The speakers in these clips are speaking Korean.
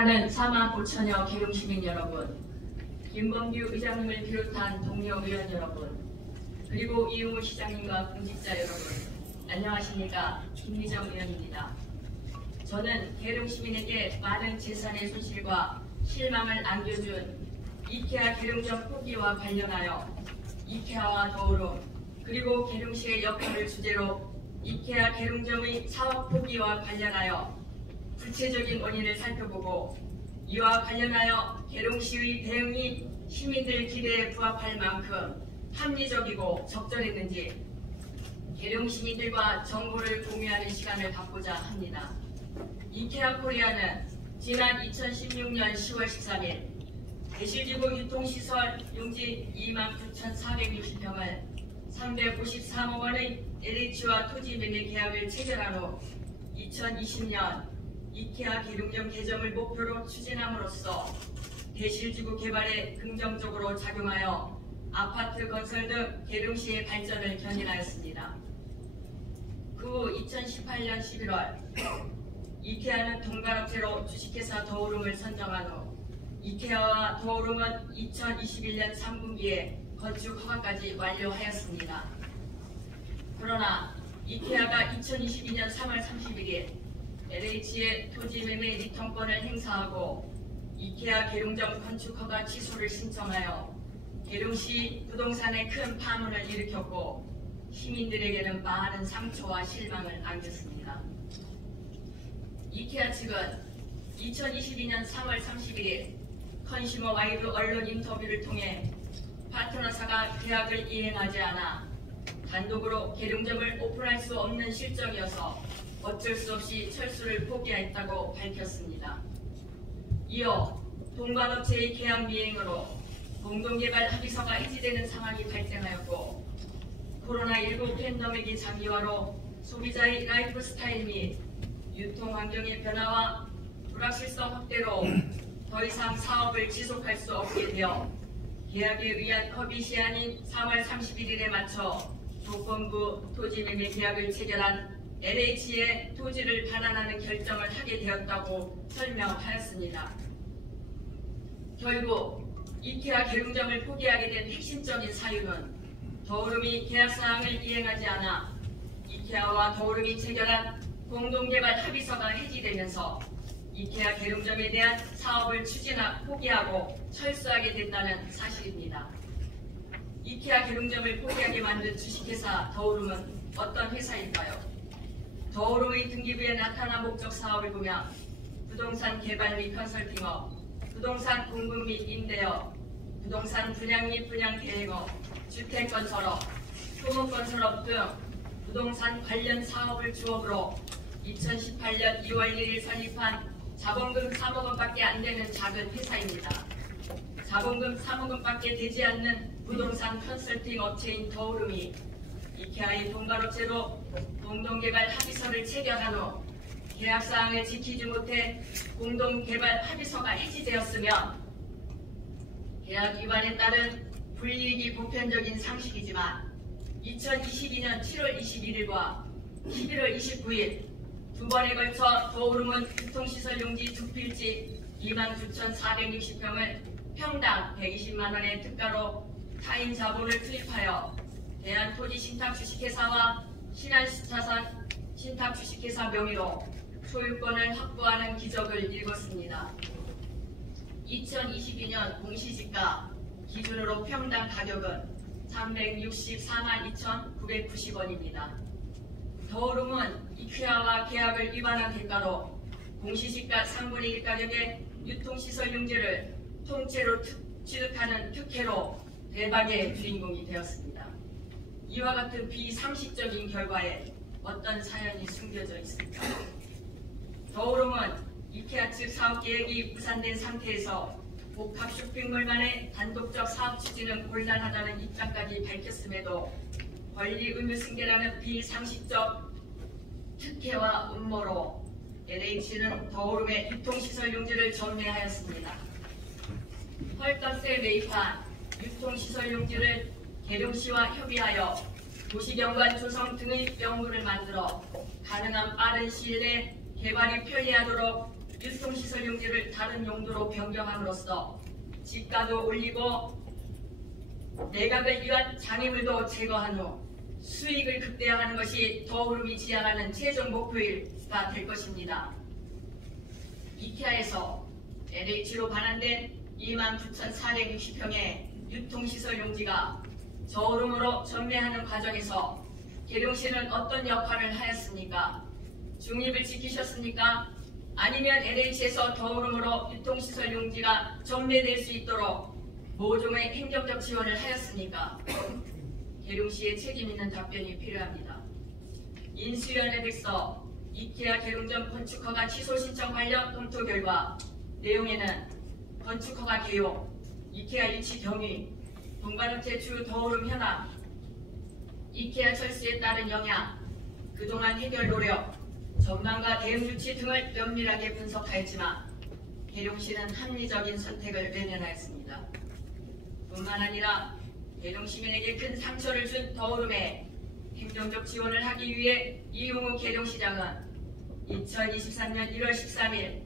사랑하는 4만 5천여 계룡시민 여러분, 김범규 의장님을 비롯한 동료 의원 여러분, 그리고 이용우 시장님과 공직자 여러분, 안녕하십니까. 김미정 의원입니다. 저는 계룡시민에게 많은 재산의 손실과 실망을 안겨준 이케아 계룡점 포기와 관련하여 이케아와 더불어 그리고 계룡시의 역할을 주제로 이케아 계룡점의 사업 포기와 관련하여 구체적인 원인을 살펴보고 이와 관련하여 계룡시의 대응이 시민들 기대에 부합할 만큼 합리적이고 적절했는지 계룡 시민들과 정보를 공유하는 시간을 갖고자 합니다. 이케아 코리아는 지난 2016년 10월 13일 대실지구 유통시설 용지 29,460평을 353억 원의 LH와 토지 매매 계약을 체결한 후 2020년 이케아 계룡점 개점을 목표로 추진함으로써 대실지구 개발에 긍정적으로 작용하여 아파트 건설 등 계룡시의 발전을 견인하였습니다. 그 후 2018년 11월 이케아는 동반업체로 주식회사 더오름을 선정한 후 이케아와 더오름은 2021년 3분기에 건축 허가까지 완료하였습니다. 그러나 이케아가 2022년 3월 31일 LH의 토지 매매 리턴권을 행사하고 이케아 계룡점 건축 허가 취소를 신청하여 계룡시 부동산에 큰 파문을 일으켰고 시민들에게는 많은 상처와 실망을 안겼습니다. 이케아 측은 2022년 3월 31일 컨슈머 와이드 언론 인터뷰를 통해 파트너사가 계약을 이행하지 않아 단독으로 계룡점을 오픈할 수 없는 실정이어서 어쩔 수 없이 철수를 포기했다고 밝혔습니다. 이어 동반업체의 계약 미행으로 공동개발 합의서가 해지되는 상황이 발생하였고 코로나19 팬데믹이 장기화로 소비자의 라이프 스타일 및 유통환경의 변화와 불확실성 확대로 더 이상 사업을 지속할 수 없게 되어 계약에 의한 협의 시한인 3월 31일에 맞춰 조건부 토지매매 계약을 체결한 LH의 토지를 반환하는 결정을 하게 되었다고 설명하였습니다. 결국 이케아 계룡점을 포기하게 된 핵심적인 사유는 더오름이 계약사항을 이행하지 않아 이케아와 더오름이 체결한 공동개발 합의서가 해지되면서 이케아 계룡점에 대한 사업을 포기하고 철수하게 됐다는 사실입니다. 이케아 계룡점을 포기하게 만든 주식회사 더오름은 어떤 회사일까요? 더오름의 등기부에 나타난 목적 사업을 보면 부동산 개발 및 컨설팅업, 부동산 공급 및 임대업, 부동산 분양 및 분양 계획업, 주택건설업, 토목건설업 등 부동산 관련 사업을 주업으로 2018년 2월 1일 설립한 자본금 3억 원밖에 안 되는 작은 회사입니다. 자본금 3억 원밖에 되지 않는 부동산 컨설팅 업체인 더오름이 이케아의 동반업체로 공동개발 합의서를 체결한 후 계약사항을 지키지 못해 공동개발 합의서가 해지되었으면 계약 위반에 따른 불이익이 보편적인 상식이지만 2022년 7월 21일과 11월 29일 두 번에 걸쳐 더오름은 유통시설 용지 두 필지 29,460평을 평당 120만 원의 특가로 타인 자본을 투입하여 대한토지신탁주식회사와 신한자산 신탁주식회사 명의로 소유권을 확보하는 기적을 이뤘습니다. 2022년 공시지가 기준으로 평당 가격은 364만 2,990원입니다. 더오름은 이케아와 계약을 위반한 대가로 공시지가 3분의 1 가격의 유통시설 용지를 통째로 취득하는 특혜로 대박의 주인공이 되었습니다. 이와 같은 비상식적인 결과에 어떤 사연이 숨겨져 있습니까? 더오름은 이케아 측 사업계획이 무산된 상태에서 복합 쇼핑몰만의 단독적 사업 추진은 곤란하다는 입장까지 밝혔음에도 권리 의무 승계라는 비상식적 특혜와 음모로 LH는 더오름의 유통시설 용지를 전매하였습니다. 헐값에 매입한 유통시설 용지를 계룡시와 협의하여 도시경관 조성 등의 명분을 만들어 가능한 빠른 시일 내 개발이 편리하도록 유통시설 용지를 다른 용도로 변경함으로써 집가도 올리고 내각을 위한 장애물도 제거한 후 수익을 극대화하는 것이 더오름이 지향하는 최종 목표가 될 것입니다. 이케아에서 LH로 반환된 29,460평의 유통시설 용지가 저오름으로 전매하는 과정에서 계룡시는 어떤 역할을 하였습니까? 중립을 지키셨습니까? 아니면 LH에서 더오름으로 유통시설 용지가 전매될 수 있도록 모종의 행정적 지원을 하였습니까? 계룡시의 책임있는 답변이 필요합니다. 인수위원회에서 이케아 계룡점 건축허가 취소 신청 관련 검토 결과 내용에는 건축허가 개용, 이케아 유치 경위, 동반업체 주 더오름 현황, 이케아 철수에 따른 영향, 그동안 해결 노력, 전망과 대응 조치 등을 면밀하게 분석하였지만 계룡시는 합리적인 선택을 외면하였습니다. 뿐만 아니라 계룡 시민에게 큰 상처를 준 더오름에 행정적 지원을 하기 위해 이용우 계룡시장은 2023년 1월 13일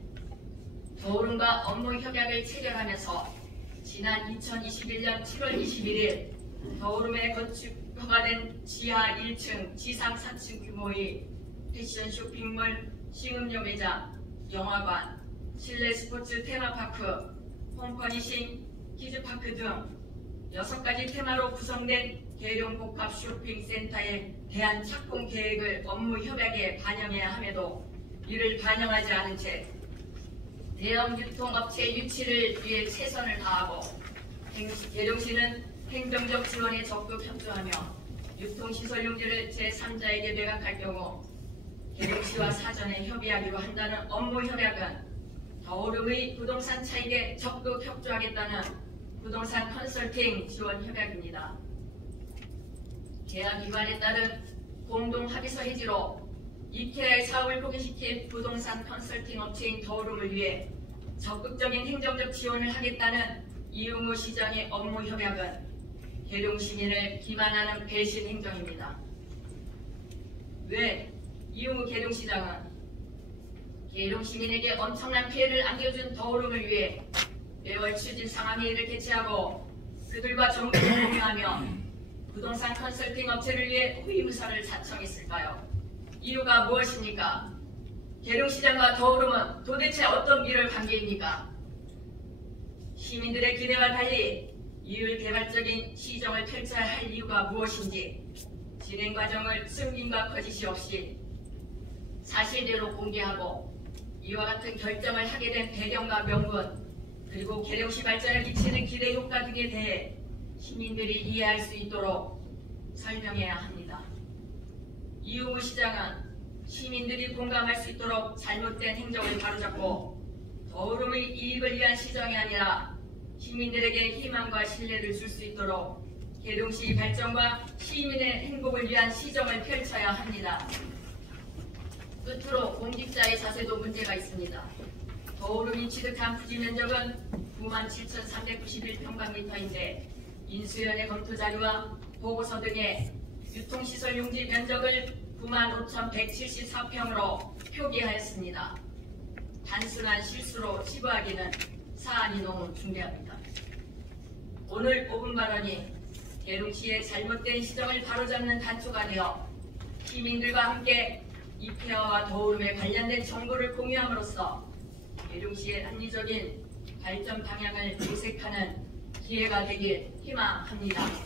더오름과 업무 협약을 체결하면서 지난 2021년 7월 21일 더오름에 건축 허가된 지하 1층, 지상 4층 규모의 패션 쇼핑몰, 식음료 매장, 영화관, 실내 스포츠 테마파크, 홈퍼니싱, 키즈파크 등 6가지 테마로 구성된 계룡 복합 쇼핑센터에 대한 착공 계획을 업무 협약에 반영해야 함에도 이를 반영하지 않은 채 대형 유통업체 유치를 위해 최선을 다하고 계룡시는 행정적 지원에 적극 협조하며 유통시설 용지를 제3자에게 매각할 경우 계룡시와 사전에 협의하기로 한다는 업무 협약은 더오름의 부동산 차익에 적극 협조하겠다는 부동산 컨설팅 지원 협약입니다. 계약기관에 따른 공동합의서 해지로 이케아의 사업을 포기시킨 부동산 컨설팅 업체인 더오름을 위해 적극적인 행정적 지원을 하겠다는 이용우 시장의 업무 협약은 계룡 시민을 기만하는 배신 행정입니다. 왜 이용우 계룡시장은 계룡 시민에게 엄청난 피해를 안겨준 더오름을 위해 매월 추진 상황회의를 개최하고 그들과 정보를 공유하며 부동산 컨설팅 업체를 위해 호위무사를 자청했을까요? 이유가 무엇입니까? 계룡시장과 더오름은 도대체 어떤 밀월관계입니까? 시민들의 기대와 달리 이율개발적인 시정을 펼쳐야 할 이유가 무엇인지 진행 과정을 승인과 거짓이 없이 사실대로 공개하고 이와 같은 결정을 하게 된 배경과 명분 그리고 계룡시 발전에 미치는 기대 효과 등에 대해 시민들이 이해할 수 있도록 설명해야 합니다. 이용우 시장은 시민들이 공감할 수 있도록 잘못된 행정을 바로잡고 더오름의 이익을 위한 시정이 아니라 시민들에게 희망과 신뢰를 줄 수 있도록 계룡시 발전과 시민의 행복을 위한 시정을 펼쳐야 합니다. 끝으로 공직자의 자세도 문제가 있습니다. 더오름이 취득한 부지 면적은 97,391평방미터인데 인수위원회 검토 자료와 보고서 등의 유통시설 용지 면적을 95,174평으로 표기하였습니다. 단순한 실수로 치부하기는 사안이 너무 중대합니다. 오늘 5분 발언이 계룡시의 잘못된 시정을 바로잡는 단초가 되어 시민들과 함께 이케아와 더오름에 관련된 정보를 공유함으로써 계룡시의 합리적인 발전 방향을 모색하는 기회가 되길 희망합니다.